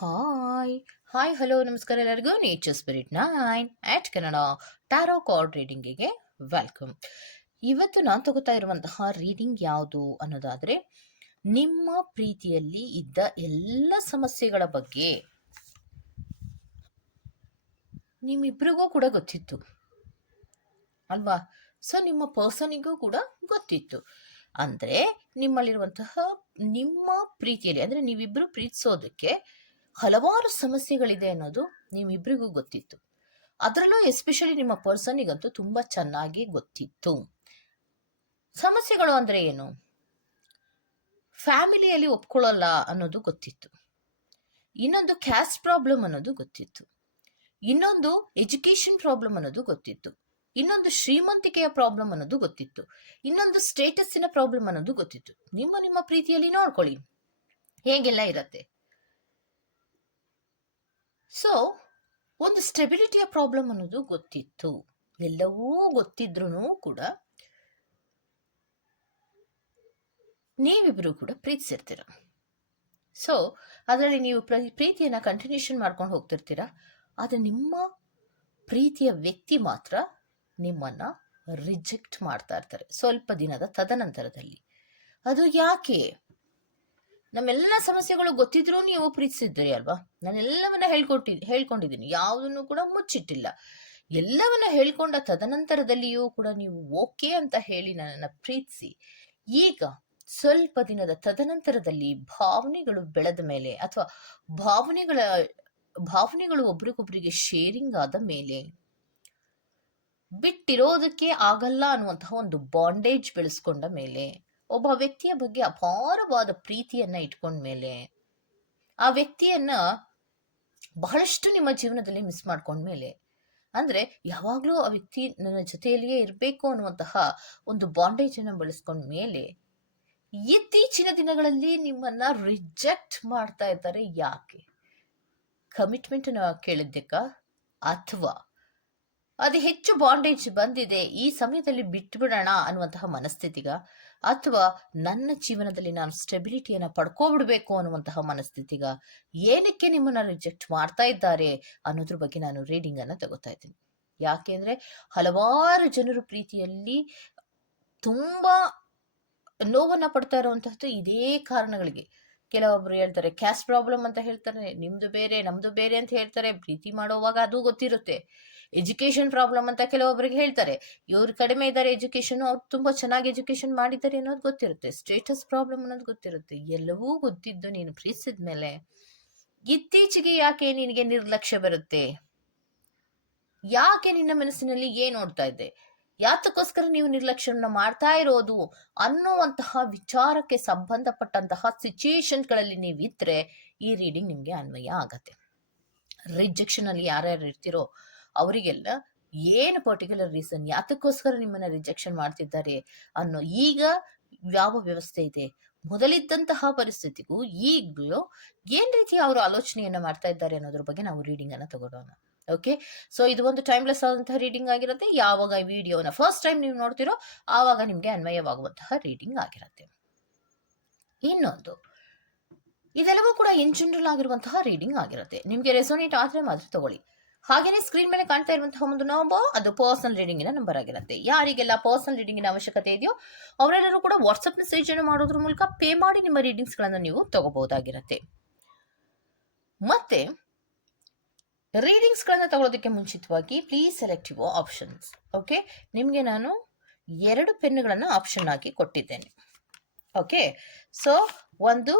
Hi hi hello ನಮಸ್ಕಾರ ಎಲ್ಲರಿಗೂ. Nature spirit nine eight Kannada tarot card ರೀಡಿಂಗಿಗೆ welcome ಇವತ್ತು ನಾನು ತಗೋತಾ ಇರುವಂತಹ ರೀಡಿಂಗ್ ಯಾವುದು ಅನ್ನೋದಾದರೆ, ನಿಮ್ಮ ಪ್ರೀತಿಯಲ್ಲಿ ಇದ್ದ ಎಲ್ಲ ಸಮಸ್ಯೆಗಳ ಬಗ್ಗೆ. ನಿಮ್ಮಿಬ್ಬರಿಗೂ ಕೂಡ ಗೊತ್ತಿತ್ತು. ಅಲ್ವಾ? ಸೊ ನಿಮ್ಮ ಪರ್ಸನಿಗೂ ಕೂಡ ಗೊತ್ತಿತ್ತು. ಅಂದರೆ, ನಿಮ್ಮಲ್ಲಿರುವಂತಹ ನಿಮ್ಮ ಪ್ರೀತಿಯಲ್ಲಿ, ಅಂದರೆ ನೀವಿಬ್ಬರು ಪ್ರೀತಿಸೋದಕ್ಕೆ ಹಲವಾರು ಸಮಸ್ಯೆಗಳಿದೆ ಅನ್ನೋದು ನಿಮ್ಮಿಬ್ಬರಿಗೂ ಗೊತ್ತಿತ್ತು. ಅದರಲ್ಲೂ ಎಸ್ಪೆಷಲಿ ನಿಮ್ಮ ಪರ್ಸನಿಗಂತೂ ತುಂಬ ಚೆನ್ನಾಗಿ ಗೊತ್ತಿತ್ತು. ಸಮಸ್ಯೆಗಳು ಅಂದರೆ ಏನು? ಫ್ಯಾಮಿಲಿಯಲ್ಲಿ ಒಪ್ಕೊಳ್ಳಲ್ಲ ಅನ್ನೋದು ಗೊತ್ತಿತ್ತು. ಇನ್ನೊಂದು ಕ್ಯಾಸ್ಟ್ ಪ್ರಾಬ್ಲಮ್ ಅನ್ನೋದು ಗೊತ್ತಿತ್ತು. ಇನ್ನೊಂದು ಎಜುಕೇಶನ್ ಪ್ರಾಬ್ಲಮ್ ಅನ್ನೋದು ಗೊತ್ತಿತ್ತು. ಇನ್ನೊಂದು ಶ್ರೀಮಂತಿಕೆಯ ಪ್ರಾಬ್ಲಮ್ ಅನ್ನೋದು ಗೊತ್ತಿತ್ತು. ಇನ್ನೊಂದು ಸ್ಟೇಟಸ್ಸಿನ ಪ್ರಾಬ್ಲಮ್ ಅನ್ನೋದು ಗೊತ್ತಿತ್ತು. ನಿಮ್ಮ ನಿಮ್ಮ ಪ್ರೀತಿಯಲ್ಲಿ ನೋಡ್ಕೊಳ್ಳಿ. ಹೇಗೆಲ್ಲ ಇರತ್ತೆ? ಸೊ ಒಂದು ಸ್ಟೆಬಿಲಿಟಿಯ ಪ್ರಾಬ್ಲಮ್ ಅನ್ನೋದು ಗೊತ್ತಿತ್ತು. ಎಲ್ಲವೂ ಗೊತ್ತಿದ್ರೂ ಕೂಡ ನೀವಿಬ್ಬರು ಕೂಡ ಪ್ರೀತಿಸಿರ್ತೀರ. ಸೊ ಅದರಲ್ಲಿ ನೀವು ಪ್ರ- ಪ್ರೀತಿಯನ್ನ ಕಂಟಿನ್ಯೂಷನ್ ಮಾಡ್ಕೊಂಡು ಹೋಗ್ತಿರ್ತೀರ. ಆದರೆ ನಿಮ್ಮ ಪ್ರೀತಿಯ ವ್ಯಕ್ತಿ ಮಾತ್ರ ನಿಮ್ಮನ್ನ ರಿಜೆಕ್ಟ್ ಮಾಡ್ತಾ ಇರ್ತಾರೆ. ಸ್ವಲ್ಪ ದಿನದ ತದನಂತರದಲ್ಲಿ. ಅದು ಯಾಕೆ? ನಮ್ಮೆಲ್ಲ ಸಮಸ್ಯೆಗಳು ಗೊತ್ತಿದ್ರೂ ನೀವು ಪ್ರೀತಿಸಿದ್ದೀರಿ ಅಲ್ವಾ? ನಾನೆಲ್ಲವನ್ನ ಹೇಳ್ಕೊಟ್ಟಿ, ಹೇಳ್ಕೊಂಡಿದ್ದೀನಿ. ಯಾವುದನ್ನು ಕೂಡ ಮುಚ್ಚಿಟ್ಟಿಲ್ಲ. ಎಲ್ಲವನ್ನ ಹೇಳ್ಕೊಂಡ ತದನಂತರದಲ್ಲಿಯೂ ಕೂಡ ನೀವು ಓಕೆ ಅಂತ ಹೇಳಿ ನನ್ನನ್ನು ಪ್ರೀತಿಸಿ. ಈಗ ಸ್ವಲ್ಪ ದಿನದ ತದನಂತರದಲ್ಲಿ ಭಾವನೆಗಳು ಬೆಳೆದ ಮೇಲೆ ಅಥವಾ ಭಾವನೆಗಳ, ಭಾವನೆಗಳು ಒಬ್ರಿಗೊಬ್ರಿಗೆ ಶೇರಿಂಗ್ ಆದ ಮೇಲೆ ಬಿಟ್ಟಿರೋದಕ್ಕೆ ಆಗಲ್ಲ ಅನ್ನುವಂತಹ ಒಂದು ಬಾಂಡೇಜ್ ಬೆಳೆಸ್ಕೊಂಡ ಮೇಲೆ ಒಬ್ಬ ವ್ಯಕ್ತಿಯ ಬಗ್ಗೆ ಅಪಾರವಾದ ಪ್ರೀತಿಯನ್ನ ಇಟ್ಕೊಂಡ ಮೇಲೆ ಆ ವ್ಯಕ್ತಿಯನ್ನ ಬಹಳಷ್ಟು ನಿಮ್ಮ ಜೀವನದಲ್ಲಿ ಮಿಸ್ ಮಾಡ್ಕೊಂಡ್ಮೇಲೆ, ಅಂದ್ರೆ ಯಾವಾಗಲೂ ಆ ವ್ಯಕ್ತಿ ನನ್ನ ಜೊತೆಯಲ್ಲಿಯೇ ಇರಬೇಕು ಅನ್ನುವಂತಹ ಒಂದು ಬಾಂಡೇಜ್ ಅನ್ನು ಬಳಸ್ಕೊಂಡ ಮೇಲೆ ಇತ್ತೀಚಿನ ದಿನಗಳಲ್ಲಿ ನಿಮ್ಮನ್ನ ರಿಜೆಕ್ಟ್ ಮಾಡ್ತಾ ಇದ್ದಾರೆ ಯಾಕೆ? ಕಮಿಟ್ಮೆಂಟ್ ಕೇಳಿದ್ದಕ್ಕ ಅಥವಾ ಅದು ಹೆಚ್ಚು ಬಾಂಡೇಜ್ ಬಂದಿದೆ. ಈ ಸಮಯದಲ್ಲಿ ಬಿಟ್ಬಿಡೋಣ ಅನ್ನುವಂತಹ ಮನಸ್ಥಿತಿಗ ಅಥವಾ ನನ್ನ ಜೀವನದಲ್ಲಿ ನಾನು ಸ್ಟೆಬಿಲಿಟಿಯನ್ನು ಪಡ್ಕೋಬಿಡ್ಬೇಕು ಅನ್ನುವಂತಹ ಮನಸ್ಥಿತಿಗ ಏನಕ್ಕೆ ನಿಮ್ಮನ್ನ ರಿಜೆಕ್ಟ್ ಮಾಡ್ತಾ ಇದ್ದಾರೆ ಅನ್ನೋದ್ರ ಬಗ್ಗೆ ನಾನು ರೀಡಿಂಗ್ ಅನ್ನ ತಗೋತಾ ಇದ್ದೀನಿ. ಯಾಕೆಂದ್ರೆ ಹಲವಾರು ಜನರು ಪ್ರೀತಿಯಲ್ಲಿ ತುಂಬಾ ನೋವನ್ನ ಪಡ್ತಾ ಇರುವಂತಹದ್ದು ಇದೇ ಕಾರಣಗಳಿಗೆ. ಕೆಲವೊಬ್ರು ಹೇಳ್ತಾರೆ ಕ್ಯಾಸ್ಟ್ ಪ್ರಾಬ್ಲಮ್ ಅಂತ ಹೇಳ್ತಾರೆ, ನಿಮ್ದು ಬೇರೆ, ನಮ್ದು ಬೇರೆ ಅಂತ ಹೇಳ್ತಾರೆ, ಪ್ರೀತಿ ಮಾಡೋವಾಗ ಅದು ಗೊತ್ತಿರುತ್ತೆ. ಎಜುಕೇಶನ್ ಪ್ರಾಬ್ಲಮ್ ಅಂತ ಕೆಲವೊಬ್ಬರಿಗೆ ಹೇಳ್ತಾರೆ. ಇವ್ರು ಕಡಿಮೆ ಇದ್ದಾರೆ ಎಜುಕೇಶನ್ ಅವ್ರು ತುಂಬಾ ಚೆನ್ನಾಗಿ ಎಜುಕೇಶನ್ ಮಾಡಿದ್ದಾರೆ ಅನ್ನೋದು ಗೊತ್ತಿರುತ್ತೆ. ಸ್ಟೇಟಸ್ ಪ್ರಾಬ್ಲಮ್ ಅನ್ನೋದು ಗೊತ್ತಿರುತ್ತೆ. ಎಲ್ಲವೂ ಗೊತ್ತಿದ್ದು ನೀನು ಪ್ರೀತಿಸಿದ ಮೇಲೆ. ಇತ್ತೀಚೆಗೆ ಯಾಕೆ ನಿನಗೆ ನಿರ್ಲಕ್ಷ್ಯ ಬರುತ್ತೆ? ಯಾಕೆ ನಿನ್ನ ಮನಸ್ಸಿನಲ್ಲಿ ಏನ್ ನೋಡ್ತಾ ಇದ್ದೆ ಯಾತಕ್ಕೋಸ್ಕರ ನೀವು ನಿರ್ಲಕ್ಷ್ಯವನ್ನು ಮಾಡ್ತಾ ಇರೋದು ಅನ್ನುವಂತಹ ವಿಚಾರಕ್ಕೆ ಸಂಬಂಧಪಟ್ಟಂತಹ ಸಿಚುಯೇಷನ್ಗಳಲ್ಲಿ ನೀವು ಇದ್ರೆ ಈ ರೀಡಿಂಗ್ ನಿಮಗೆ ಅನ್ವಯ ಆಗತ್ತೆ. ರಿಜೆಕ್ಷನ್ ಅಲ್ಲಿ ಯಾರ್ಯಾರು ಇರ್ತಿರೋ ಅವರಿಗೆಲ್ಲ ಏನು ಪರ್ಟಿಕ್ಯುಲರ್ ರೀಸನ್ ಯಾತಕ್ಕೋಸ್ಕರ ನಿಮ್ಮನ್ನ ರಿಜೆಕ್ಷನ್ ಮಾಡ್ತಿದ್ದಾರೆ ಅನ್ನೋ ಈಗ ಯಾವ ವ್ಯವಸ್ಥೆ ಇದೆ? ಮೊದಲಿದ್ದಂತಹ ಪರಿಸ್ಥಿತಿಗೂ ಈಗಲೂ ಏನ್ ರೀತಿ ಅವರು ಆಲೋಚನೆಯನ್ನ ಮಾಡ್ತಾ ಇದ್ದಾರೆ ಅನ್ನೋದ್ರ ಬಗ್ಗೆ ನಾವು ರೀಡಿಂಗ್ ಅನ್ನ ತಗೊಳ್ಳೋಣ ಓಕೆ ಸೊ ಇದು ಒಂದು ಟೈಮ್ಲೆಸ್ ಆದಂತಹ ರೀಡಿಂಗ್ ಆಗಿರುತ್ತೆ. ಯಾವಾಗ ಈ ವಿಡಿಯೋನ ಫಸ್ಟ್ ಟೈಮ್ ನೀವು ನೋಡ್ತಿರೋ ಆವಾಗ ನಿಮ್ಗೆ ಅನ್ವಯವಾಗುವಂತಹ ರೀಡಿಂಗ್ ಆಗಿರುತ್ತೆ. ಇನ್ನೊಂದು, ಇದೆಲ್ಲವೂ ಕೂಡ ಇನ್ ಜನರಲ್ ಆಗಿರುವಂತಹ ರೀಡಿಂಗ್ ಆಗಿರುತ್ತೆ. ನಿಮ್ಗೆ ರೆಸೋನೇಟ್ ಆದ್ರೆ ಮಾತ್ರ ತಗೊಳ್ಳಿ. ಹಾಗೇನೆ ಸ್ಕ್ರೀನ್ ಮೇಲೆ ಕಾಣ್ತಾ ಇರುವಂತಹ ಒಂದು ನಂಬರ್ ಅದು ಪರ್ಸನಲ್ ರೀಡಿಂಗಿನ ನಂಬರ್ ಆಗಿರುತ್ತೆ. ಯಾರಿಗೆಲ್ಲ ಪರ್ಸನಲ್ ರೀಡಿಂಗಿನ ಅವಶ್ಯಕತೆ ಇದೆಯೋ ಅವರೆಲ್ಲರೂ ಕೂಡ ವಾಟ್ಸ್ಆಪ್ ಮೆಸೇಜ್ ಅನ್ನು ಮಾಡೋದ್ರ ಮೂಲಕ ಪೇ ಮಾಡಿ ನಿಮ್ಮ ರೀಡಿಂಗ್ಸ್ ಗಳನ್ನ ನೀವು ತಗೋಬಹುದಾಗಿರುತ್ತೆ. ಮತ್ತೆ ರೀಡಿಂಗ್ಸ್ ಗಳನ್ನ ತಗೊಳ್ಳೋದಕ್ಕೆ ಮುಂಚಿತವಾಗಿ please select your options okay ನಿಮಗೆ ನಾನು ಎರಡು ಪೆನ್ನುಗಳನ್ನ ಆಪ್ಷನ್ ಆಗಿ ಕೊಟ್ಟಿದ್ದೇನೆ. ಓಕೆ ಸೊ ಒಂದು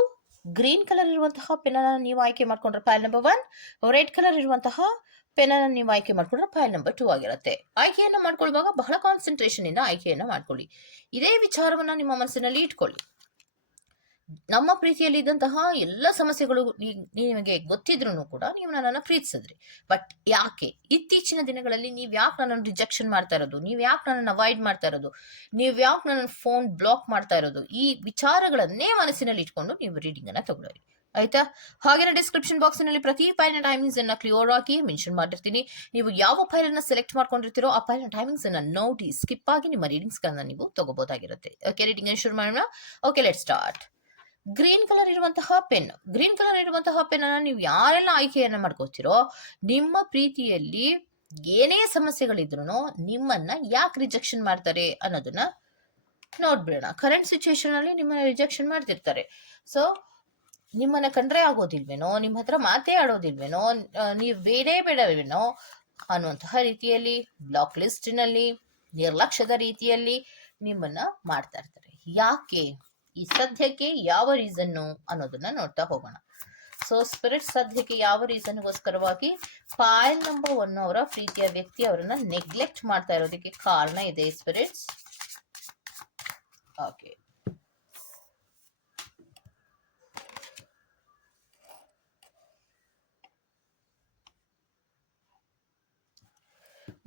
ಗ್ರೀನ್ ಕಲರ್ ಇರುವಂತಹ ಪೆನ್ನ ನೀವು ಆಯ್ಕೆ ಮಾಡ್ಕೊಂಡ್ರೆ pile number one red colour ಇರುವಂತಹ ಪೆನ್ನ ನೀವು ಆಯ್ಕೆ ಮಾಡ್ಕೊಂಡ್ರೆ ಫೈಲ್ ನಂಬರ್ ಟೂ ಆಗಿರುತ್ತೆ. ಆಯ್ಕೆಯನ್ನು ಮಾಡ್ಕೊಳ್ಳುವಾಗ ಬಹಳ ಕಾನ್ಸಂಟ್ರೇಷನ್ ಇಂದ ಆಯ್ಕೆಯನ್ನ ಮಾಡ್ಕೊಳ್ಳಿ. ಇದೇ ವಿಚಾರವನ್ನ ನಿಮ್ಮ ಮನಸ್ಸಿನಲ್ಲಿ ಇಟ್ಕೊಳ್ಳಿ. ನಮ್ಮ ಪ್ರೀತಿಯಲ್ಲಿ ಇದ್ದಂತಹ ಎಲ್ಲ ಸಮಸ್ಯೆಗಳು ನಿಮಗೆ ಗೊತ್ತಿದ್ರು ಕೂಡ ನೀವು ನನ್ನನ್ನು ಪ್ರೀತಿಸಿದ್ರಿ. ಬಟ್ ಯಾಕೆ? ಇತ್ತೀಚಿನ ದಿನಗಳಲ್ಲಿ ನೀವು ಯಾಕೆ ನನ್ನನ್ನು ರಿಜೆಕ್ಷನ್ ಮಾಡ್ತಾ ಇರೋದು? ನೀವು ಯಾಕೆ ನನ್ನನ್ನು ಅವಾಯ್ಡ್ ಮಾಡ್ತಾ ಇರೋದು? ನೀವು ಯಾಕೆ ನನ್ನ ಫೋನ್ ಬ್ಲಾಕ್ ಮಾಡ್ತಾ ಇರೋದು? ಈ ವಿಚಾರಗಳನ್ನೇ ಮನಸ್ಸಿನಲ್ಲಿ ಇಟ್ಕೊಂಡು ನೀವು ರೀಡಿಂಗ್ ಅನ್ನ ತಗೊಳ್ಳಿ. ಆಯ್ತಾ? ಹಾಗೇನೆ ಡಿಸ್ಕ್ರಿಪ್ಷನ್ ಬಾಕ್ಸ್ನಲ್ಲಿ ಪ್ರತಿ ಫೈಲ್ನ ಟೈಮಿಂಗ್ಸ್ ಅನ್ನ ಕ್ಲಿಯರ್ ಆಗಿ ಮೆನ್ಷನ್ ಮಾಡಿರ್ತೀನಿ. ನೀವು ಯಾವ ಫೈಲ್ ಅನ್ನ ಸೆಲೆಕ್ಟ್ ಮಾಡ್ಕೊಂಡಿರ್ತೀರೋ ಆ ಫೈಲ್ನ ಟೈಮಿಂಗ್ಸ್ ಅನ್ನ ನೋಡಿ ಸ್ಕಿಪ್ ಆಗಿ ನಿಮ್ಮ ರೀಡಿಂಗ್ಸ್ ಗಳನ್ನ ನೀವು ತಗೋಬಹುದಾಗಿರುತ್ತೆ. ಓಕೆ ರೀಡಿಂಗ್ ಶುರು ಮಾಡೋಣ. Okay let start green colour ಇರುವಂತಹ ಪೆನ್ ಗ್ರೀನ್ ಕಲರ್ ಇರುವಂತಹ ಪೆನ್ ಅನ್ನ ನೀವು ಯಾರೆಲ್ಲ ಆಯ್ಕೆಯನ್ನ ಮಾಡ್ಕೋತೀರೋ ನಿಮ್ಮ ಪ್ರೀತಿಯಲ್ಲಿ ಏನೇ ಸಮಸ್ಯೆಗಳಿದ್ರು ನಿಮ್ಮನ್ನ ಯಾಕೆ ರಿಜೆಕ್ಷನ್ ಮಾಡ್ತಾರೆ ಅನ್ನೋದನ್ನ ನೋಡ್ಬಿಡೋಣ. ಕರೆಂಟ್ ಸಿಚುವೇಶನ್ ಅಲ್ಲಿ ನಿಮ್ಮನ್ನ ರಿಜೆಕ್ಷನ್ ಮಾಡ್ತಿರ್ತಾರೆ. ಸೊ ನಿಮ್ಮನ್ನ ಕಂಡ್ರೆ ಆಗೋದಿಲ್ವೇನೋ ನಿಮ್ಮ ಹತ್ರ ಮಾತೇ ಆಡೋದಿಲ್ವೇನೋ ನೀವು ಬೇರೆ ಬೇಡವೇನೋ ಅನ್ನುವಂತಹ ರೀತಿಯಲ್ಲಿ ಬ್ಲಾಕ್ ಲಿಸ್ಟಿನಲ್ಲಿ ನಿರ್ಲಕ್ಷ್ಯದ ರೀತಿಯಲ್ಲಿ ನಿಮ್ಮನ್ನ ಮಾಡ್ತಾ ಇರ್ತಾರೆ. ಯಾಕೆ? ಈ ಸದ್ಯಕ್ಕೆ ಯಾವ ರೀಸನ್ನು ಅನ್ನೋದನ್ನ ನೋಡ್ತಾ ಹೋಗೋಣ. ಸೊ ಸ್ಪಿರಿಟ್ ಸದ್ಯಕ್ಕೆ ಯಾವ ರೀಸನ್ಗೋಸ್ಕರವಾಗಿ ಪಾಯಲ್ ನಂಬರ್ ಒನ್ ಅವರ ಪ್ರೀತಿಯ ವ್ಯಕ್ತಿ ಅವರನ್ನ ನೆಗ್ಲೆಕ್ಟ್ ಮಾಡ್ತಾ ಇರೋದಕ್ಕೆ ಕಾರಣ ಇದೆ ಸ್ಪಿರಿಟ್ಸ್ ಓಕೆ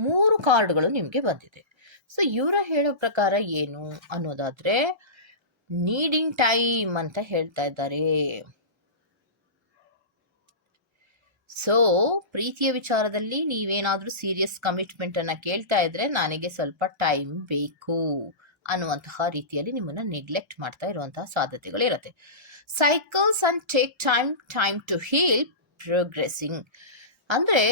ಮೂರು ಕಾರ್ಡ್ಗಳು ನಿಮಗೆ ಬಂದಿದೆ. ಸೊ ಇವರ ಹೇಳೋ ಪ್ರಕಾರ ಏನು ಅನ್ನೋದಾದ್ರೆ ನೀಡಿಂಗ್ ಟೈಮ್ ಅಂತ ಹೇಳ್ತಾ ಇದ್ದಾರೆ. ಸೊ ಪ್ರೀತಿಯ ವಿಚಾರದಲ್ಲಿ ನೀವೇನಾದರೂ ಸೀರಿಯಸ್ ಕಮಿಟ್ಮೆಂಟ್ ಅನ್ನ ಕೇಳ್ತಾ ಇದ್ರೆ ನನಗೆ ಸ್ವಲ್ಪ ಟೈಮ್ ಬೇಕು ಅನ್ನುವಂತಹ ರೀತಿಯಲ್ಲಿ ನಿಮ್ಮನ್ನ ನೆಗ್ಲೆಕ್ಟ್ ಮಾಡ್ತಾ ಇರುವಂತಹ ಸಾಧ್ಯತೆಗಳು ಇರುತ್ತೆ. Cycles and take time time to heal progressing ಅಂದ್ರೆ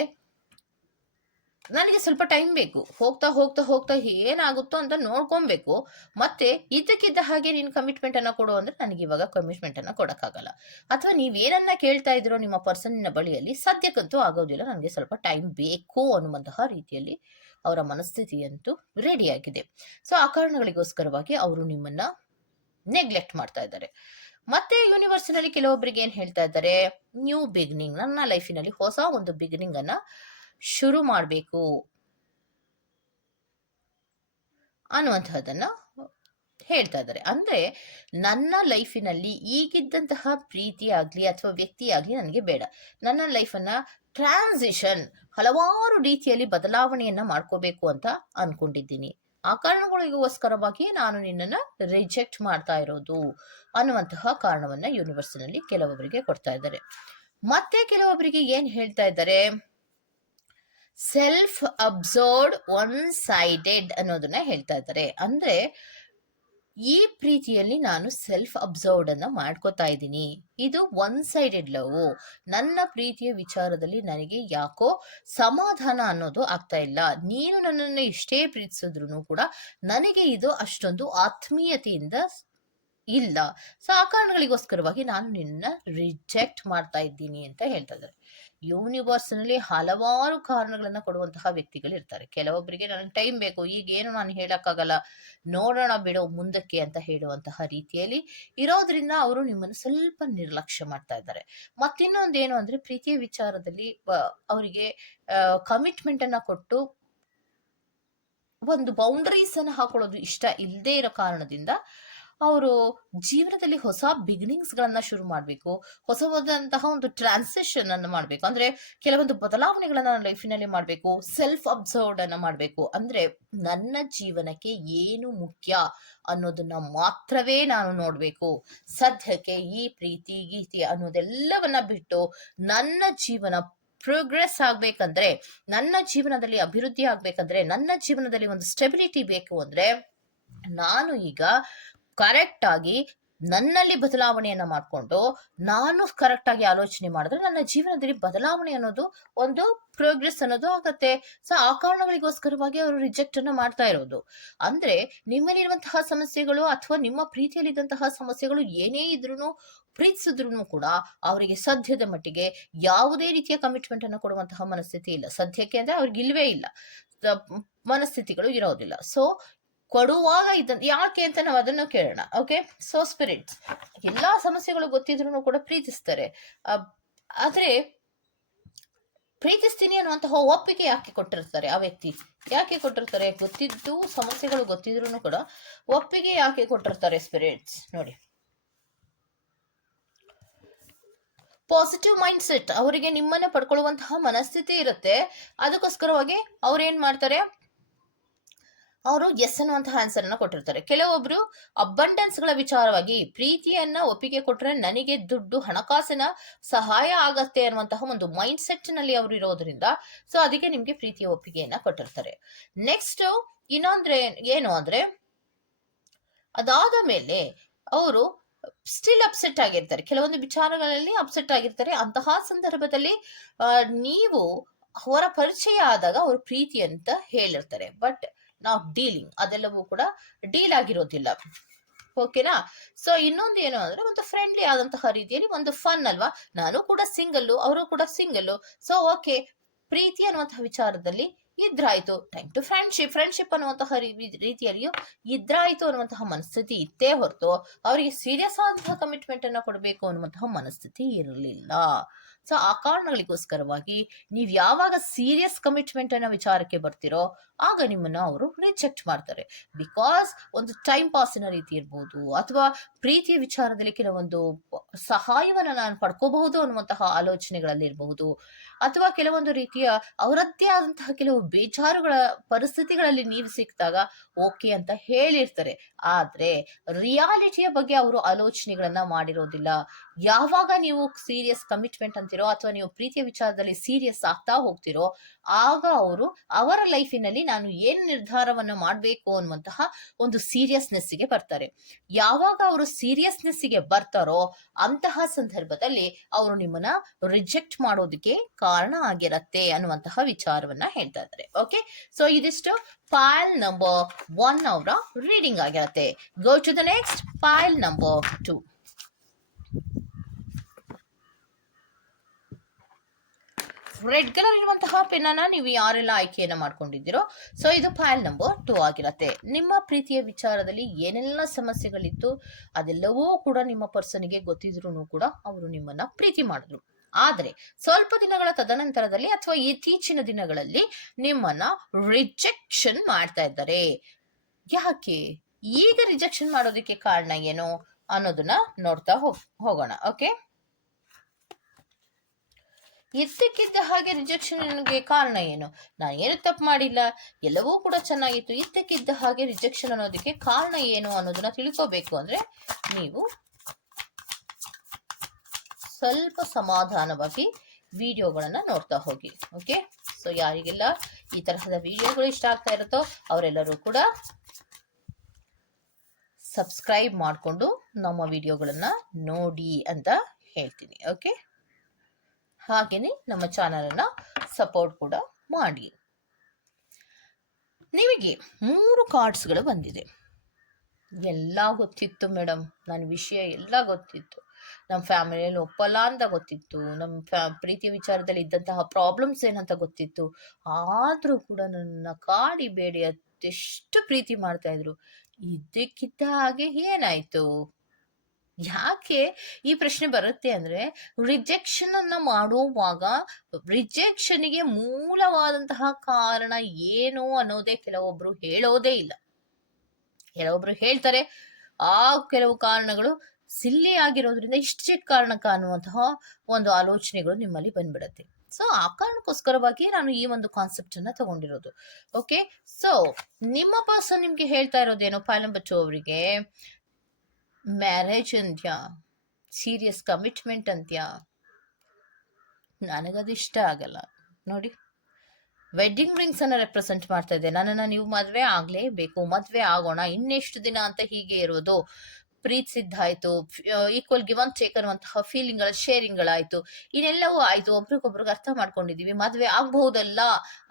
ನನಗೆ ಸ್ವಲ್ಪ ಟೈಮ್ ಬೇಕು. ಹೋಗ್ತಾ ಹೋಗ್ತಾ ಹೋಗ್ತಾ ಏನಾಗುತ್ತೋ ಅಂತ ನೋಡ್ಕೊಬೇಕು. ಮತ್ತೆ ಇದಕ್ಕಿದ್ದ ಹಾಗೆ ನೀನು ಕಮಿಟ್ಮೆಂಟ್ ಅನ್ನ ಕೊಡು ಅಂದ್ರೆ ನನಗೆ ಇವಾಗ ಕಮಿಟ್ಮೆಂಟ್ ಅನ್ನ ಕೊಡಕ್ಕಾಗಲ್ಲ. ಅಥವಾ ನೀವೇನನ್ನ ಕೇಳ್ತಾ ಇದ್ರೋ ನಿಮ್ಮ ಪರ್ಸನ್ನಿನ ಬಳಿಯಲ್ಲಿ ಸದ್ಯಕ್ಕಂತೂ ಆಗೋದಿಲ್ಲ. ನನಗೆ ಸ್ವಲ್ಪ ಟೈಮ್ ಬೇಕು ಅನ್ನುವಂತಹ ರೀತಿಯಲ್ಲಿ ಅವರ ಮನಸ್ಥಿತಿಯಂತೂ ರೆಡಿಯಾಗಿದೆ ಸೊ ಆ ಕಾರಣಗಳಿಗೋಸ್ಕರವಾಗಿ ಅವರು ನಿಮ್ಮನ್ನ ನೆಗ್ಲೆಕ್ಟ್ ಮಾಡ್ತಾ ಇದ್ದಾರೆ. ಮತ್ತೆ ಯೂನಿವರ್ಸ್ನಲ್ಲಿ ಕೆಲವೊಬ್ಬರಿಗೆ ಏನ್ ಹೇಳ್ತಾ ಇದ್ದಾರೆ? ನ್ಯೂ ಬಿಗಿನಿಂಗ್ ನನ್ನ ಲೈಫಿನಲ್ಲಿ ಹೊಸ ಒಂದು ಬಿಗಿನಿಂಗ್ ಅನ್ನ ಶುರು ಮಾಡಬೇಕು ಅನ್ನುವಂತಹದನ್ನ ಹೇಳ್ತಾ ಇದ್ದಾರೆ. ಅಂದ್ರೆ ನನ್ನ ಲೈಫಿನಲ್ಲಿ ಈಗಿದ್ದಂತಹ ಪ್ರೀತಿ ಆಗ್ಲಿ ಅಥವಾ ವ್ಯಕ್ತಿ ಆಗ್ಲಿ ನನಗೆ ಬೇಡ. ನನ್ನ ಲೈಫನ್ನು ಟ್ರಾನ್ಸಿಷನ್ ಹಲವಾರು ರೀತಿಯಲ್ಲಿ ಬದಲಾವಣೆಯನ್ನ ಮಾಡ್ಕೋಬೇಕು ಅಂತ ಅನ್ಕೊಂಡಿದ್ದೀನಿ. ಆ ಕಾರಣಗಳಿಗೋಸ್ಕರವಾಗಿ ನಾನು ನಿನ್ನನ್ನ ರಿಜೆಕ್ಟ್ ಮಾಡ್ತಾ ಇರೋದು ಅನ್ನುವಂತಹ ಕಾರಣವನ್ನ ಯೂನಿವರ್ಸಿನಲ್ಲಿ ಕೆಲವೊಬ್ಬರಿಗೆ ಕೊಡ್ತಾ ಇದ್ದಾರೆ. ಮತ್ತೆ ಕೆಲವೊಬ್ಬರಿಗೆ ಏನು ಹೇಳ್ತಾ ಇದ್ದಾರೆ? ಸೆಲ್ಫ್ ಅಬ್ಸರ್ವ್ಡ್ ಒನ್ ಸೈಡೆಡ್ ಅನ್ನೋದನ್ನ ಹೇಳ್ತಾ ಇದ್ದಾರೆ. ಅಂದ್ರೆ ಈ ಪ್ರೀತಿಯಲ್ಲಿ ನಾನು ಸೆಲ್ಫ್ ಅಬ್ಸರ್ವ್ಡ್ ಅನ್ನ ಮಾಡ್ಕೋತಾ ಇದ್ದೀನಿ. ಇದು ಒನ್ ಸೈಡೆಡ್ ಲವ್ ನನ್ನ ಪ್ರೀತಿಯ ವಿಚಾರದಲ್ಲಿ ನನಗೆ ಯಾಕೋ ಸಮಾಧಾನ ಅನ್ನೋದು ಆಗ್ತಾ ಇಲ್ಲ. ನೀನು ನನ್ನನ್ನು ಎಷ್ಟೇ ಪ್ರೀತಿಸಿದ್ರು ಕೂಡ ನನಗೆ ಇದು ಅಷ್ಟೊಂದು ಆತ್ಮೀಯತೆಯಿಂದ ಇಲ್ಲ. ಸೊ ಆ ಕಾರಣಗಳಿಗೋಸ್ಕರವಾಗಿ ನಾನು ನಿನ್ನ ರಿಜೆಕ್ಟ್ ಮಾಡ್ತಾ ಇದ್ದೀನಿ ಅಂತ ಹೇಳ್ತಾ ಇದ್ದಾರೆ. ಯೂನಿವರ್ಸ್ನಲ್ಲಿ ಹಲವಾರು ಕಾರಣಗಳನ್ನ ಕೊಡುವಂತಹ ವ್ಯಕ್ತಿಗಳು ಇರ್ತಾರೆ ಕೆಲವೊಬ್ಬರಿಗೆ ನನಗೆ ಟೈಮ್ ಬೇಕು, ಈಗ ಏನು ನಾನು ಹೇಳಕ್ಕಾಗಲ್ಲ, ನೋಡೋಣ ಬಿಡೋ, ಮುಂದಕ್ಕೆ ಅಂತ ಹೇಳುವಂತಹ ರೀತಿಯಲ್ಲಿ ಇರೋದ್ರಿಂದ ಅವರು ನಿಮ್ಮನ್ನು ಸ್ವಲ್ಪ ನಿರ್ಲಕ್ಷ್ಯ ಮಾಡ್ತಾ ಇದ್ದಾರೆ. ಮತ್ತಿನ್ನೊಂದೇನು ಅಂದ್ರೆ, ಪ್ರೀತಿಯ ವಿಚಾರದಲ್ಲಿ ಅವರಿಗೆ ಕಮಿಟ್ಮೆಂಟ್ ಅನ್ನ ಕೊಟ್ಟು ಒಂದು ಬೌಂಡರೀಸ್ ಅನ್ನು ಹಾಕೊಳ್ಳೋದು ಇಷ್ಟ ಇಲ್ಲದೆ ಇರೋ ಕಾರಣದಿಂದ ಅವರು ಜೀವನದಲ್ಲಿ ಹೊಸ ಬಿಗಿನಿಂಗ್ಸ್ ಗಳನ್ನ ಶುರು ಮಾಡಬೇಕು. ಹೊಸವಾದಂತಹ ಒಂದು ಟ್ರಾನ್ಸಿಷನ್ ಅನ್ನು ಮಾಡಬೇಕು. ಅಂದ್ರೆ ಕೆಲವೊಂದು ಬದಲಾವಣೆಗಳನ್ನ ಲೈಫಿನಲ್ಲಿ ಮಾಡಬೇಕು. ಸೆಲ್ಫ್ ಅಬ್ಸರ್ವ್ಡ್ ಅನ್ನು ಮಾಡಬೇಕು. ಅಂದ್ರೆ ನನ್ನ ಜೀವನಕ್ಕೆ ಏನು ಮುಖ್ಯ ಅನ್ನೋದನ್ನ ಮಾತ್ರವೇ ನಾನು ನೋಡ್ಬೇಕು. ಸದ್ಯಕ್ಕೆ ಈ ಪ್ರೀತಿ, ಗೀತಿ ಅನ್ನೋದೆಲ್ಲವನ್ನ ಬಿಟ್ಟು ನನ್ನ ಜೀವನ ಪ್ರೋಗ್ರೆಸ್ ಆಗ್ಬೇಕಂದ್ರೆ, ನನ್ನ ಜೀವನದಲ್ಲಿ ಅಭಿವೃದ್ಧಿ ಆಗ್ಬೇಕಂದ್ರೆ, ನನ್ನ ಜೀವನದಲ್ಲಿ ಒಂದು ಸ್ಟೆಬಿಲಿಟಿ ಬೇಕು ಅಂದ್ರೆ, ನಾನು ಈಗ ಕರೆಕ್ಟ್ ಆಗಿ ನನ್ನಲ್ಲಿ ಬದಲಾವಣೆಯನ್ನ ಮಾಡಿಕೊಂಡು ನಾನು ಕರೆಕ್ಟ್ ಆಗಿ ಆಲೋಚನೆ ಮಾಡಿದ್ರೆ ನನ್ನ ಜೀವನದಲ್ಲಿ ಬದಲಾವಣೆ ಅನ್ನೋದು ಒಂದು ಪ್ರೋಗ್ರೆಸ್ ಅನ್ನೋದು ಆಗತ್ತೆ. ಸೊ ಆ ಕಾರಣಗಳಿಗೋಸ್ಕರವಾಗಿ ಅವರು ರಿಜೆಕ್ಟ್ ಅನ್ನ ಮಾಡ್ತಾ ಇರೋದು. ಅಂದ್ರೆ ನಿಮ್ಮಲ್ಲಿರುವಂತಹ ಸಮಸ್ಯೆಗಳು ಅಥವಾ ನಿಮ್ಮ ಪ್ರೀತಿಯಲ್ಲಿದ್ದಂತಹ ಸಮಸ್ಯೆಗಳು ಏನೇ ಇದ್ರೂ ಪ್ರೀತಿಸಿದ್ರು ಕೂಡ ಅವರಿಗೆ ಸದ್ಯದ ಮಟ್ಟಿಗೆ ಯಾವುದೇ ರೀತಿಯ ಕಮಿಟ್ಮೆಂಟ್ ಅನ್ನು ಕೊಡುವಂತಹ ಮನಸ್ಥಿತಿ ಇಲ್ಲ. ಸದ್ಯಕ್ಕೆ ಅಂದ್ರೆ ಅವ್ರಿಗೆ ಇಲ್ವೇ ಇಲ್ಲ. ಮನಸ್ಥಿತಿಗಳು ಇರೋದಿಲ್ಲ. ಸೊ ಕೊಡುವಾಗ ಇದನ್ನ ಯಾಕೆ ಅಂತ ನಾವು ಅದನ್ನು ಕೇಳೋಣ ಓಕೆ ಸೊ ಸ್ಪಿರಿಟ್ಸ್ ಎಲ್ಲಾ ಸಮಸ್ಯೆಗಳು ಗೊತ್ತಿದ್ರು ಕೂಡ ಪ್ರೀತಿಸ್ತಾರೆ. ಆದ್ರೆ ಪ್ರೀತಿಸ್ತೀನಿ ಅನ್ನುವಂತಹ ಒಪ್ಪಿಗೆ ಯಾಕೆ ಕೊಟ್ಟಿರ್ತಾರೆ ಆ ವ್ಯಕ್ತಿ? ಯಾಕೆ ಕೊಟ್ಟಿರ್ತಾರೆ? ಗೊತ್ತಿದ್ದು, ಸಮಸ್ಯೆಗಳು ಗೊತ್ತಿದ್ರು ಕೂಡ ಒಪ್ಪಿಗೆ ಯಾಕೆ ಕೊಟ್ಟಿರ್ತಾರೆ ಸ್ಪಿರಿಟ್ಸ್ ನೋಡಿ. ಪಾಸಿಟಿವ್ ಮೈಂಡ್ ಸೆಟ್ ಅವರಿಗೆ ನಿಮ್ಮನ್ನ ಪಡ್ಕೊಳ್ಳುವಂತಹ ಮನಸ್ಥಿತಿ ಇರುತ್ತೆ. ಅದಕ್ಕೋಸ್ಕರವಾಗಿ ಅವ್ರೇನ್ ಮಾಡ್ತಾರೆ? ಅವರು ಎಸ್ ಅನ್ನುವಂತಹ ಆನ್ಸರ್ ಅನ್ನ ಕೊಟ್ಟಿರ್ತಾರೆ. ಕೆಲವೊಬ್ರು ಅಬಂಡೆನ್ಸ್ಗಳ ವಿಚಾರವಾಗಿ ಪ್ರೀತಿಯನ್ನ ಒಪ್ಪಿಗೆ ಕೊಟ್ಟರೆ ನನಗೆ ದುಡ್ಡು, ಹಣಕಾಸಿನ ಸಹಾಯ ಆಗತ್ತೆ ಅನ್ನುವಂತಹ ಒಂದು ಮೈಂಡ್ ಸೆಟ್ನಲ್ಲಿ ಅವರು ಇರೋದ್ರಿಂದ ಸೊ ಅದಕ್ಕೆ ನಿಮ್ಗೆ ಪ್ರೀತಿಯ ಒಪ್ಪಿಗೆಯನ್ನ ಕೊಟ್ಟಿರ್ತಾರೆ. ನೆಕ್ಸ್ಟ್ ಇನ್ನೊಂದ್ರೆ ಏನು ಅಂದ್ರೆ ಅದಾದ ಮೇಲೆ ಅವರು ಸ್ಟಿಲ್ ಅಪ್ಸೆಟ್ ಆಗಿರ್ತಾರೆ. ಕೆಲವೊಂದು ವಿಚಾರಗಳಲ್ಲಿ ಅಪ್ಸೆಟ್ ಆಗಿರ್ತಾರೆ. ಅಂತಹ ಸಂದರ್ಭದಲ್ಲಿ ನೀವು ಅವರ ಪರಿಚಯ ಆದಾಗ ಅವರು ಪ್ರೀತಿ ಅಂತ ಹೇಳಿರ್ತಾರೆ. ಬಟ್ ನಾವು ಡೀಲಿಂಗ್ ಅದೆಲ್ಲವೂ ಕೂಡ ಡೀಲ್ ಆಗಿರೋದಿಲ್ಲ. ಓಕೆನಾ? ಸೊ ಇನ್ನೊಂದು ಏನು ಅಂದ್ರೆ ಒಂದು ಫ್ರೆಂಡ್ಲಿ ಆದಂತಹ ರೀತಿಯಲ್ಲಿ ಒಂದು ಫನ್ ಅಲ್ವಾ? ನಾನು ಕೂಡ ಸಿಂಗಲ್ಲು ಅವರು ಕೂಡ ಸಿಂಗಲ್ಲು ಸೊ ಓಕೆ ಪ್ರೀತಿ ಅನ್ನುವಂತಹ ವಿಚಾರದಲ್ಲಿ ಇದ್ರಾಯ್ತು. ಟೈಮ್ ಟು ಫ್ರೆಂಡ್ಶಿಪ್ ಫ್ರೆಂಡ್ಶಿಪ್ ಅನ್ನುವಂತಹ ರೀತಿಯಲ್ಲಿಯೂ ಇದ್ರಾಯ್ತು ಅನ್ನುವಂತಹ ಮನಸ್ಥಿತಿ ಇತ್ತೇ ಹೊರತು, ಅವರಿಗೆ ಸೀರಿಯಸ್ ಆದಂತಹ ಕಮಿಟ್ಮೆಂಟ್ ಅನ್ನ ಕೊಡಬೇಕು ಅನ್ನುವಂತಹ ಮನಸ್ಥಿತಿ ಇರಲಿಲ್ಲ. ಸೊ ಆ ಕಾರಣಗಳಿಗೋಸ್ಕರವಾಗಿ ನೀವು ಯಾವಾಗ ಸೀರಿಯಸ್ ಕಮಿಟ್ಮೆಂಟ್ ಅನ್ನೋ ವಿಚಾರಕ್ಕೆ ಬರ್ತಿರೋ, ಆಗ ನಿಮ್ಮನ್ನ ಅವರು ರಿಜೆಕ್ಟ್ ಮಾಡ್ತಾರೆ. ಬಿಕಾಸ್ ಒಂದು ಟೈಮ್ ಪಾಸಿನ ರೀತಿ ಇರ್ಬೋದು, ಅಥವಾ ಪ್ರೀತಿಯ ವಿಚಾರದಲ್ಲಿ ಕೆಲವೊಂದು ಸಹಾಯವನ್ನ ನಾನು ಪಡ್ಕೋಬಹುದು ಅನ್ನುವಂತಹ ಆಲೋಚನೆಗಳಲ್ಲಿ ಇರಬಹುದು ಅಥವಾ ಕೆಲವೊಂದು ರೀತಿಯ ಅವರದ್ದೇ ಆದಂತಹ ಕೆಲವು ಬೇಜಾರುಗಳ ಪರಿಸ್ಥಿತಿಗಳಲ್ಲಿ ನೀವು ಸಿಕ್ಕಿದಾಗ ಓಕೆ ಅಂತ ಹೇಳಿರ್ತಾರೆ. ಆದ್ರೆ ರಿಯಾಲಿಟಿಯ ಬಗ್ಗೆ ಅವರು ಆಲೋಚನೆಗಳನ್ನ ಮಾಡಿರೋದಿಲ್ಲ. ಯಾವಾಗ ನೀವು ಸೀರಿಯಸ್ ಕಮಿಟ್ಮೆಂಟ್ ಅಂತಿರೋ ಅಥವಾ ನೀವು ಪ್ರೀತಿಯ ವಿಚಾರದಲ್ಲಿ ಸೀರಿಯಸ್ ಆಗ್ತಾ ಹೋಗ್ತಿರೋ, ಆಗ ಅವರು ಅವರ ಲೈಫಿನಲ್ಲಿ ನಾನು ಏನು ನಿರ್ಧಾರವನ್ನು ಮಾಡಬೇಕು ಅನ್ನುವಂತಹ ಒಂದು ಸೀರಿಯಸ್ನೆಸ್ಸಿಗೆ ಬರ್ತಾರೆ. ಯಾವಾಗ ಅವರು ಸೀರಿಯಸ್ನೆಸ್ಸಿಗೆ ಬರ್ತಾರೋ ಅಂತಹ ಸಂದರ್ಭದಲ್ಲಿ ಅವರು ನಿಮ್ಮನ್ನ ರಿಜೆಕ್ಟ್ ಮಾಡೋದಕ್ಕೆ ಕಾರಣ ಆಗಿರತ್ತೆ ಅನ್ನುವಂತಹ ವಿಚಾರವನ್ನ ಹೇಳ್ತಾ ಇದ್ದಾರೆ. ಓಕೆ ಸೊ ಇದಿಷ್ಟು ಫೈಲ್ ನಂಬರ್ ಒನ್ ಅವರ ರೀಡಿಂಗ್ ಆಗಿರತ್ತೆ. Go to the next pile number two red colour ಇರುವಂತಹ ಪೆನ್ನ ನೀವು ಯಾರೆಲ್ಲ ಆಯ್ಕೆಯನ್ನ ಮಾಡ್ಕೊಂಡಿದ್ದೀರೋ ಸೊ ಇದು ಫೈಲ್ ನಂಬರ್ ಟೂ ಆಗಿರತ್ತೆ. ನಿಮ್ಮ ಪ್ರೀತಿಯ ವಿಚಾರದಲ್ಲಿ ಏನೆಲ್ಲ ಸಮಸ್ಯೆಗಳಿತ್ತು, ಅದೆಲ್ಲವೂ ಕೂಡ ನಿಮ್ಮ ಪರ್ಸನ್ಗೆ ಗೊತ್ತಿದ್ರು ಕೂಡ ಅವರು ನಿಮ್ಮನ್ನ ಪ್ರೀತಿ ಮಾಡಿದ್ರು. ಆದರೆ ಸ್ವಲ್ಪ ದಿನಗಳ ತದನಂತರದಲ್ಲಿ ಅಥವಾ ಇತ್ತೀಚಿನ ದಿನಗಳಲ್ಲಿ ನಿಮ್ಮನ್ನ ರಿಜೆಕ್ಷನ್ ಮಾಡ್ತಾ ಇದ್ದಾರೆ. ಯಾಕೆ? ಈಗ ರಿಜೆಕ್ಷನ್ ಮಾಡೋದಕ್ಕೆ ಕಾರಣ ಏನು ಅನ್ನೋದನ್ನ ನೋಡ್ತಾ ಹೋಗ್ ಹೋಗೋಣ ಓಕೆ ಇದ್ದಕ್ಕಿದ್ದ ಹಾಗೆ ರಿಜೆಕ್ಷನ್ ನನಗೆ ಕಾರಣ ಏನು? ನಾನು ಏನು ತಪ್ಪು ಮಾಡಿಲ್ಲ? ಎಲ್ಲವೂ ಕೂಡ ಚೆನ್ನಾಗಿತ್ತು. ಇದ್ದಕ್ಕಿದ್ದ ಹಾಗೆ ರಿಜೆಕ್ಷನ್ ಅನ್ನೋದಕ್ಕೆ ಕಾರಣ ಏನು ಅನ್ನೋದನ್ನ ತಿಳ್ಕೋಬೇಕು ಅಂದ್ರೆ ನೀವು ಸ್ವಲ್ಪ ಸಮಾಧಾನವಾಗಿ ವಿಡಿಯೋಗಳನ್ನು ನೋಡ್ತಾ ಹೋಗಿ ಓಕೆ ಸೊ ಯಾರಿಗೆಲ್ಲ ಈ ತರಹದ ವಿಡಿಯೋಗಳು ಇಷ್ಟ ಆಗ್ತಾ ಇರುತ್ತೋ ಅವರೆಲ್ಲರೂ ಕೂಡ ಸಬ್ಸ್ಕ್ರೈಬ್ ಮಾಡಿಕೊಂಡು ನಮ್ಮ ವಿಡಿಯೋಗಳನ್ನು ನೋಡಿ ಅಂತ ಹೇಳ್ತೀನಿ ಓಕೆ ಹಾಗೇನೆ ನಮ್ಮ ಚಾನಲನ್ನು ಸಪೋರ್ಟ್ ಕೂಡ ಮಾಡಿ. ನಿಮಗೆ ಮೂರು ಕಾರ್ಡ್ಸ್ಗಳು ಬಂದಿದೆ. ಎಲ್ಲ ಗೊತ್ತಿತ್ತು ಮೇಡಮ್ ನನ್ನ ವಿಷಯ ಎಲ್ಲ ಗೊತ್ತಿತ್ತು. ನಮ್ಮ ಫ್ಯಾಮಿಲಿಯಲ್ಲಿ ಒಪ್ಪಲ್ಲ ಅಂತ ಗೊತ್ತಿತ್ತು. ನಮ್ಮ ಫ್ಯಾ, ಪ್ರೀತಿ ವಿಚಾರದಲ್ಲಿ ಇದ್ದಂತಹ ಪ್ರಾಬ್ಲಮ್ಸ್ ಏನಂತ ಗೊತ್ತಿತ್ತು. ಆದರೂ ಕೂಡ ನನ್ನ ಕಾಡಿ ಬೇಡಿ ಅದೆಷ್ಟು ಪ್ರೀತಿ ಮಾಡ್ತಾ ಇದ್ರು. ಇದ್ದಕ್ಕಿದ್ದ ಹಾಗೆ ಏನಾಯ್ತು? ಯಾಕೆ ಈ ಪ್ರಶ್ನೆ ಬರುತ್ತೆ ಅಂದ್ರೆ ರಿಜೆಕ್ಷನ್ ಅನ್ನ ಮಾಡುವಾಗ ರಿಜೆಕ್ಷನ್ಗೆ ಮೂಲವಾದಂತಹ ಕಾರಣ ಏನು ಅನ್ನೋದೇ ಕೆಲವೊಬ್ರು ಹೇಳೋದೇ ಇಲ್ಲ. ಕೆಲವೊಬ್ರು ಹೇಳ್ತಾರೆ, ಆ ಕೆಲವು ಕಾರಣಗಳು ಸಿಲ್ಲಿ ಆಗಿರೋದ್ರಿಂದ ಇಷ್ಟು ಕಾರಣಕ್ಕ ಅನ್ನುವಂತಹ ಒಂದು ಆಲೋಚನೆಗಳು ನಿಮ್ಮಲ್ಲಿ ಬಂದ್ಬಿಡತ್ತೆ. ಸೊ ಆ ಕಾರಣಕ್ಕೋಸ್ಕರವಾಗಿ ನಾನು ಈ ಒಂದು ಕಾನ್ಸೆಪ್ಟ್ ಅನ್ನ ತಗೊಂಡಿರೋದು. ಓಕೆ ಸೊ ನಿಮ್ಮ ಪರ್ಸನ್ ನಿಮ್ಗೆ ಹೇಳ್ತಾ ಇರೋದೇನು? ಪಾಲಂಬಚ್ಚು ಅವರಿಗೆ ಮ್ಯಾರೇಜ್ ಅಂತ್ಯ? ಸೀರಿಯಸ್ ಕಮಿಟ್ಮೆಂಟ್ ಅಂತ್ಯ? ನನಗದು ಇಷ್ಟ ಆಗಲ್ಲ. ನೋಡಿ. ವೆಡ್ಡಿಂಗ್ ರಿಂಗ್ಸ್ ಅನ್ನ ರೆಪ್ರೆಸೆಂಟ್ ಮಾಡ್ತಾ ಇದೆ. ನನ್ನನ್ನ ನೀವು ಮದುವೆ ಆಗಲೇಬೇಕು. ಮದುವೆ ಆಗೋಣ. ಇನ್ನೆಷ್ಟು ದಿನ ಅಂತ ಹೀಗೆ ಇರೋದು. ಪ್ರೀತಿಸಿದ್ದಾಯ್ತು ಈಕ್ವಲ್ ಗಿವ್ ಅನ್ ಟೇಕ್ ಅನ್ನುವಂತಹ ಫೀಲಿಂಗ್ಗಳ ಶೇರಿಂಗ್ ಗಳಾಯ್ತು ಇನ್ನೆಲ್ಲವೂ ಆಯ್ತು. ಒಬ್ರಿಗೊಬ್ರಿಗೆ ಅರ್ಥ ಮಾಡ್ಕೊಂಡಿದೀವಿ. ಮದುವೆ ಆಗ್ಬಹುದಲ್ಲ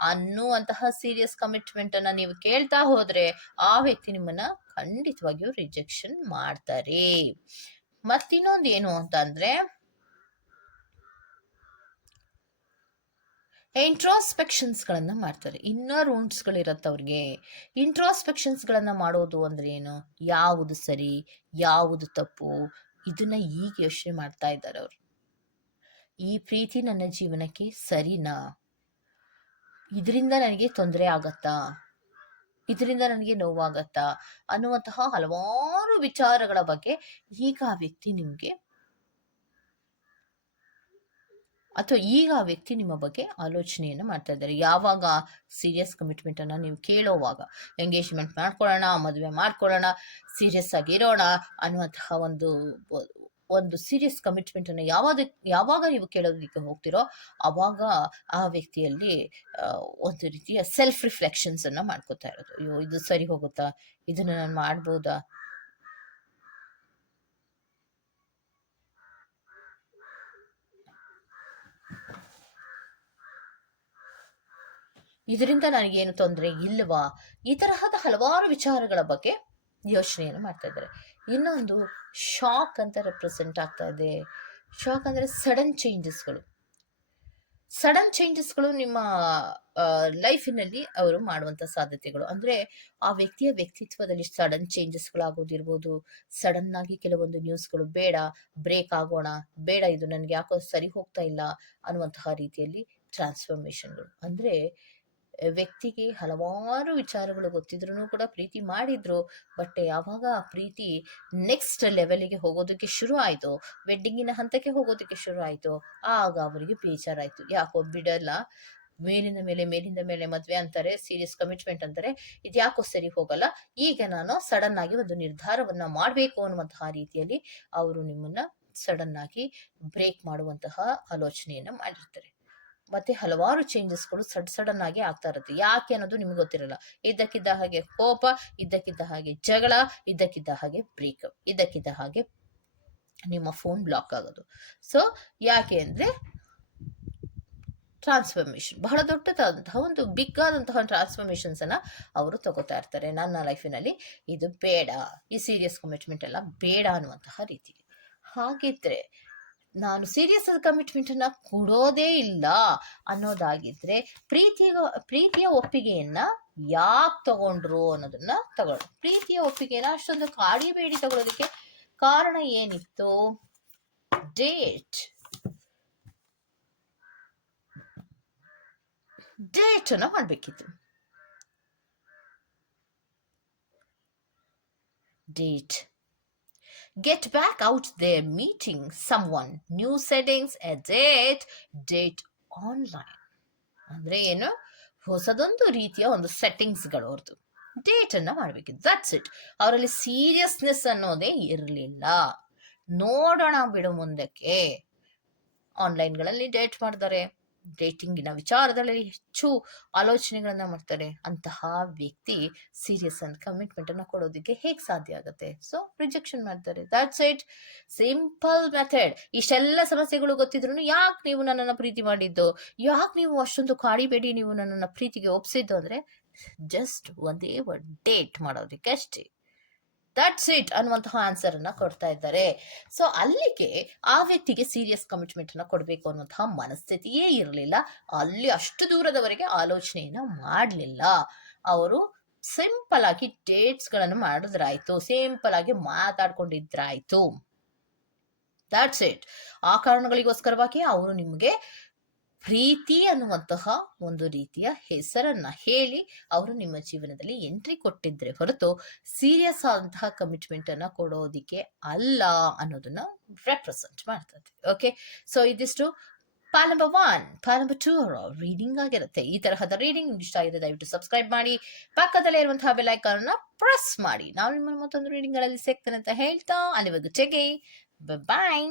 ಅನ್ನುವಂತಹ ಸೀರಿಯಸ್ ಕಮಿಟ್ಮೆಂಟ್ ಅನ್ನ ನೀವು ಕೇಳ್ತಾ ಹೋದ್ರೆ ಆ ವ್ಯಕ್ತಿ ನಿಮ್ಮನ್ನ ಖಂಡಿತವಾಗಿಯೂ ರಿಜೆಕ್ಷನ್ ಮಾಡ್ತಾರೆ. ಮತ್ತಿನ್ನೊಂದು ಏನು ಅಂತ ಅಂದ್ರೆ ಇಂಟ್ರಾಸ್ಪೆಕ್ಷನ್ಸ್ ಗಳನ್ನ ಮಾಡ್ತಾರೆ. ಇನ್ನರ್ ವುಂಡ್ಸ್ ಗಳಿರತ್ತೆ ಅವ್ರಿಗೆ ಇಂಟ್ರಾಸ್ಪೆಕ್ಷನ್ಸ್ ಗಳನ್ನ ಮಾಡೋದು ಅಂದ್ರೆ ಏನು? ಯಾವುದು ಸರಿ, ಯಾವುದು ತಪ್ಪು? ಇದನ್ನ ಈಗ ಯೋಚನೆ ಮಾಡ್ತಾ ಇದ್ದಾರೆ ಅವರು. ಈ ಪ್ರೀತಿ ನನ್ನ ಜೀವನಕ್ಕೆ ಸರಿನಾ? ಇದರಿಂದ ನನಗೆ ತೊಂದರೆ ಆಗತ್ತಾ? ಇದರಿಂದ ನನಗೆ ನೋವಾಗತ್ತಾ? ಅನ್ನುವಂತಹ ಹಲವಾರು ವಿಚಾರಗಳ ಬಗ್ಗೆ ಈಗ ಆ ವ್ಯಕ್ತಿ ನಿಮಗೆ ಅಥವಾ ಈಗ ಆ ವ್ಯಕ್ತಿ ನಿಮ್ಮ ಬಗ್ಗೆ ಆಲೋಚನೆಯನ್ನು ಮಾಡ್ತಾ ಇದ್ದಾರೆ. ಯಾವಾಗ ಸೀರಿಯಸ್ ಕಮಿಟ್ಮೆಂಟನ್ನು ನೀವು ಕೇಳೋವಾಗ ಎಂಗೇಜ್ಮೆಂಟ್ ಮಾಡ್ಕೊಳ್ಳೋಣ, ಮದುವೆ ಮಾಡ್ಕೊಳ್ಳೋಣ ಸೀರಿಯಸ್ ಆಗಿ ಇರೋಣ ಅನ್ನುವಂತಹ ಒಂದು ಒಂದು ಸೀರಿಯಸ್ ಕಮಿಟ್ಮೆಂಟನ್ನು ಯಾವಾಗ ಯಾವಾಗ ನೀವು ಕೇಳೋದಕ್ಕೆ ಹೋಗ್ತಿರೋ ಅವಾಗ ಆ ವ್ಯಕ್ತಿಯಲ್ಲಿ ಒಂದು ರೀತಿಯ ಸೆಲ್ಫ್ ರಿಫ್ಲೆಕ್ಷನ್ಸ್ ಅನ್ನ ಮಾಡ್ಕೋತಾ ಇರೋದು. ಅಯ್ಯೋ, ಇದು ಸರಿ ಹೋಗುತ್ತಾ? ಇದನ್ನ ನಾನು ಮಾಡ್ಬೋದಾ? ಇದರಿಂದ ನನಗೇನು ತೊಂದರೆ ಇಲ್ಲವಾ ಈ ತರಹದ ಹಲವಾರು ವಿಚಾರಗಳ ಬಗ್ಗೆ ಯೋಚನೆಯನ್ನು ಮಾಡ್ತಾ ಇದ್ದಾರೆ. ಇನ್ನೊಂದು ಶಾಕ್ ಅಂತ ರೆಪ್ರೆಸೆಂಟ್ ಆಗ್ತಾ ಇದೆ. ಶಾಕ್ ಅಂದರೆ ಸಡನ್ ಚೇಂಜಸ್ಗಳು ಸಡನ್ ಚೇಂಜಸ್ಗಳು ನಿಮ್ಮ ಲೈಫಿನಲ್ಲಿ ಅವರು ಮಾಡುವಂಥ ಸಾಧ್ಯತೆಗಳು. ಅಂದರೆ ಆ ವ್ಯಕ್ತಿಯ ವ್ಯಕ್ತಿತ್ವದಲ್ಲಿ ಸಡನ್ ಚೇಂಜಸ್ಗಳಾಗೋದಿರ್ಬೋದು ಸಡನ್ ಆಗಿ ಕೆಲವೊಂದು ನ್ಯೂಸ್ಗಳು ಬೇಡ ಬ್ರೇಕ್ ಆಗೋಣ, ಬೇಡ, ಇದು ನನಗೆ ಯಾಕೋ ಸರಿ ಹೋಗ್ತಾ ಇಲ್ಲ ಅನ್ನುವಂತಹ ರೀತಿಯಲ್ಲಿ ಟ್ರಾನ್ಸ್ಫಾರ್ಮೇಷನ್ಗಳು ಅಂದರೆ ವ್ಯಕ್ತಿಗೆ ಹಲವಾರು ವಿಚಾರಗಳು ಗೊತ್ತಿದ್ರೂ ಕೂಡ ಪ್ರೀತಿ ಮಾಡಿದ್ರು. ಬಟ್ ಯಾವಾಗ ಆ ಪ್ರೀತಿ ನೆಕ್ಸ್ಟ್ ಲೆವೆಲ್ಗೆ ಹೋಗೋದಕ್ಕೆ ಶುರು ಆಯಿತು ವೆಡ್ಡಿಂಗಿನ ಹಂತಕ್ಕೆ ಹೋಗೋದಕ್ಕೆ ಶುರು ಆಯಿತು, ಆಗ ಅವರಿಗೆ ಬೇಜಾರಾಯಿತು. ಯಾಕೋ ಬಿಡಲ್ಲ. ಮೇಲಿಂದ ಮೇಲೆ ಮೇಲಿಂದ ಮೇಲೆ ಮದುವೆ ಅಂತಾರೆ ಸೀರಿಯಸ್ ಕಮಿಟ್ಮೆಂಟ್ ಅಂತಾರೆ. ಇದು ಯಾಕೋ ಸರಿ ಹೋಗಲ್ಲ. ಈಗ ನಾನು ಸಡನ್ ಆಗಿ ಒಂದು ನಿರ್ಧಾರವನ್ನ ಮಾಡಬೇಕು ಅನ್ನುವಂತಹ ರೀತಿಯಲ್ಲಿ ಅವರು ನಿಮ್ಮನ್ನ ಸಡನ್ ಆಗಿ ಬ್ರೇಕ್ ಮಾಡುವಂತಹ ಆಲೋಚನೆಯನ್ನ ಮಾಡಿರ್ತಾರೆ. ಮತ್ತೆ ಹಲವಾರು ಚೇಂಜಸ್ಗಳು ಸಡ್ ಸಡನ್ ಆಗಿ ಆಗ್ತಾ ಇರುತ್ತೆ. ಯಾಕೆ ಅನ್ನೋದು ನಿಮ್ಗೆ ಗೊತ್ತಿರಲ್ಲ. ಇದ್ದಕ್ಕಿದ್ದ ಹಾಗೆ ಕೋಪ, ಇದ್ದಕ್ಕಿದ್ದ ಹಾಗೆ ಜಗಳ, ಇದ್ದಕ್ಕಿದ್ದ ಹಾಗೆ ಬ್ರೇಕಪ್ ಇದ್ದಕ್ಕಿದ್ದ ಹಾಗೆ ನಿಮ್ಮ ಫೋನ್ ಬ್ಲಾಕ್ ಆಗೋದು. ಸೊ ಯಾಕೆ ಅಂದ್ರೆ ಟ್ರಾನ್ಸ್ಫಾರ್ಮೇಶನ್ ಬಹಳ ದೊಡ್ಡದಾದಂತಹ ಒಂದು ಬಿಗ್ ಆದಂತಹ ಟ್ರಾನ್ಸ್ಫಾರ್ಮೇಶನ್ಸ್ ಅನ್ನ ಅವರು ತಗೋತಾ ಇರ್ತಾರೆ ನನ್ನ ಲೈಫಿನಲ್ಲಿ ಇದು ಬೇಡ. ಈ ಸೀರಿಯಸ್ ಕಮಿಟ್ಮೆಂಟ್ ಎಲ್ಲ ಬೇಡ ಅನ್ನುವಂತಹ ರೀತಿ. ಹಾಗಿದ್ರೆ ನಾನು ಸೀರಿಯಸ್ ಕಮಿಟ್ಮೆಂಟ್ ಅನ್ನ ಕೊಡೋದೇ ಇಲ್ಲ ಅನ್ನೋದಾಗಿದ್ರೆ ಪ್ರೀತಿಯ ಪ್ರೀತಿಯ ಒಪ್ಪಿಗೆಯನ್ನ ಯಾಕೆ ತಗೊಂಡ್ರು ಅನ್ನೋದನ್ನ ತಗೊಳ್ಳಿ. ಪ್ರೀತಿಯ ಒಪ್ಪಿಗೆನ ಅಷ್ಟೊಂದು ಕಾಡಿಬೇಡಿ ತಗೊಳ್ಳೋದಕ್ಕೆ ಕಾರಣ ಏನಿತ್ತು? ಡೇಟ್ ಡೇಟ್ ಅನ್ನ ಮಾಡ್ಬೇಕಿತ್ತು. Date get back out there meeting someone. New settings, a date online. ಅಂದ್ರೆ ಏನು? ಹೊಸದೊಂದು ರೀತಿಯ ಒಂದು ಸೆಟ್ಟಿಂಗ್ಸ್ಗಳು ಅವ್ರದ್ದು ಡೇಟ್ ಅನ್ನ ಮಾಡ್ಬೇಕಿತ್ತು ದಟ್ಸ್ ಇಟ್ ಅವರಲ್ಲಿ ಸೀರಿಯಸ್ನೆಸ್ ಅನ್ನೋದೇ ಇರಲಿಲ್ಲ. ನೋಡೋಣ ಬಿಡು ಮುಂದಕ್ಕೆ. ಆನ್ಲೈನ್ಗಳಲ್ಲಿ ಡೇಟ್ ಮಾಡ್ತಾರೆ. ಡೇಟಿಂಗಿನ ವಿಚಾರದಲ್ಲಿ ಹೆಚ್ಚು ಆಲೋಚನೆಗಳನ್ನ ಮಾಡ್ತಾರೆ. ಅಂತಹ ವ್ಯಕ್ತಿ ಸೀರಿಯಸ್ ಅಂತ ಕಮಿಟ್ಮೆಂಟ್ ಅನ್ನ ಕೊಡೋದಕ್ಕೆ ಹೇಗೆ ಸಾಧ್ಯ ಆಗುತ್ತೆ? ಸೊ ರಿಜೆಕ್ಷನ್ ಮಾಡ್ತಾರೆ. ದಟ್ಸ್ ಇಟ್ ಸಿಂಪಲ್ ಮೆಥಡ್ ಇಷ್ಟೆಲ್ಲ ಸಮಸ್ಯೆಗಳು ಗೊತ್ತಿದ್ರು ಯಾಕೆ ನೀವು ನನ್ನನ್ನು ಪ್ರೀತಿ ಮಾಡಿದ್ದು? ಯಾಕೆ ನೀವು ಅಷ್ಟೊಂದು ಕಾಡಿಬೇಡಿ ನೀವು ನನ್ನನ್ನು ಪ್ರೀತಿಗೆ ಒಪ್ಸಿದ್ದು ಅಂದ್ರೆ ಜಸ್ಟ್ ಒಂದೇ ಒಂದು ಡೇಟ್ ಮಾಡೋದಕ್ಕೆ ಅಷ್ಟೇ. ದಟ್ಸ್ ಇಟ್ ಅನ್ನುವಂತಹ ಆನ್ಸರ್ ಅನ್ನ ಕೊಡ್ತಾ ಇದ್ದಾರೆ. ಸೊ ಅಲ್ಲಿಗೆ ಆ ವ್ಯಕ್ತಿಗೆ ಸೀರಿಯಸ್ ಕಮಿಟ್ಮೆಂಟ್ ಅನ್ನ ಕೊಡಬೇಕು ಅನ್ನುವಂತಹ ಮನಸ್ಥಿತಿಯೇ ಇರಲಿಲ್ಲ. ಅಲ್ಲಿ ಅಷ್ಟು ದೂರದವರೆಗೆ ಆಲೋಚನೆಯನ್ನ ಮಾಡಲಿಲ್ಲ. ಅವರು ಸಿಂಪಲ್ ಆಗಿ ಡೇಟ್ಸ್ಗಳನ್ನು ಮಾಡಿದ್ರಾಯ್ತು. ಸಿಂಪಲ್ ಆಗಿ ಮಾತಾಡ್ಕೊಂಡಿದ್ರಾಯ್ತು. ದಟ್ಸ್ ಇಟ್ ಆ ಕಾರಣಗಳಿಗೋಸ್ಕರವಾಗಿ ಅವರು ನಿಮಗೆ ಪ್ರೀತಿ ಅನ್ನುವಂತಹ ಒಂದು ರೀತಿಯ ಹೆಸರನ್ನ ಹೇಳಿ ಅವರು ನಿಮ್ಮ ಜೀವನದಲ್ಲಿ ಎಂಟ್ರಿ ಕೊಟ್ಟಿದ್ರೆ ಹೊರತು ಸೀರಿಯಸ್ ಆದಂತಹ ಕಮಿಟ್ಮೆಂಟ್ ಅನ್ನ ಕೊಡೋದಿಕ್ಕೆ ಅಲ್ಲ ಅನ್ನೋದನ್ನ ರೆಪ್ರೆಸೆಂಟ್ ಮಾಡ್ತದೆ. ಓಕೆ ಸೊ ಇದಿಷ್ಟು pile number one pile number two reading ಆಗಿರುತ್ತೆ. ಈ ತರಹದ ರೀಡಿಂಗ್ ಇಷ್ಟ ಆಗಿದೆ ದಯವಿಟ್ಟು ಸಬ್ಸ್ಕ್ರೈಬ್ ಮಾಡಿ. ಪಕ್ಕದಲ್ಲೇ ಇರುವಂತಹ ಐಕಾನ್ ಅನ್ನ ಪ್ರೆಸ್ ಮಾಡಿ. ನಾವು ನಿಮ್ಮ ಮತ್ತೊಂದು ರೀಡಿಂಗ್ಗಳಲ್ಲಿ ಸಿಗ್ತೇನೆ ಅಂತ ಹೇಳ್ತಾ, ಅಲ್ಲಿವರೆಗೂ ಚೆಗೆ ಬಾಯ್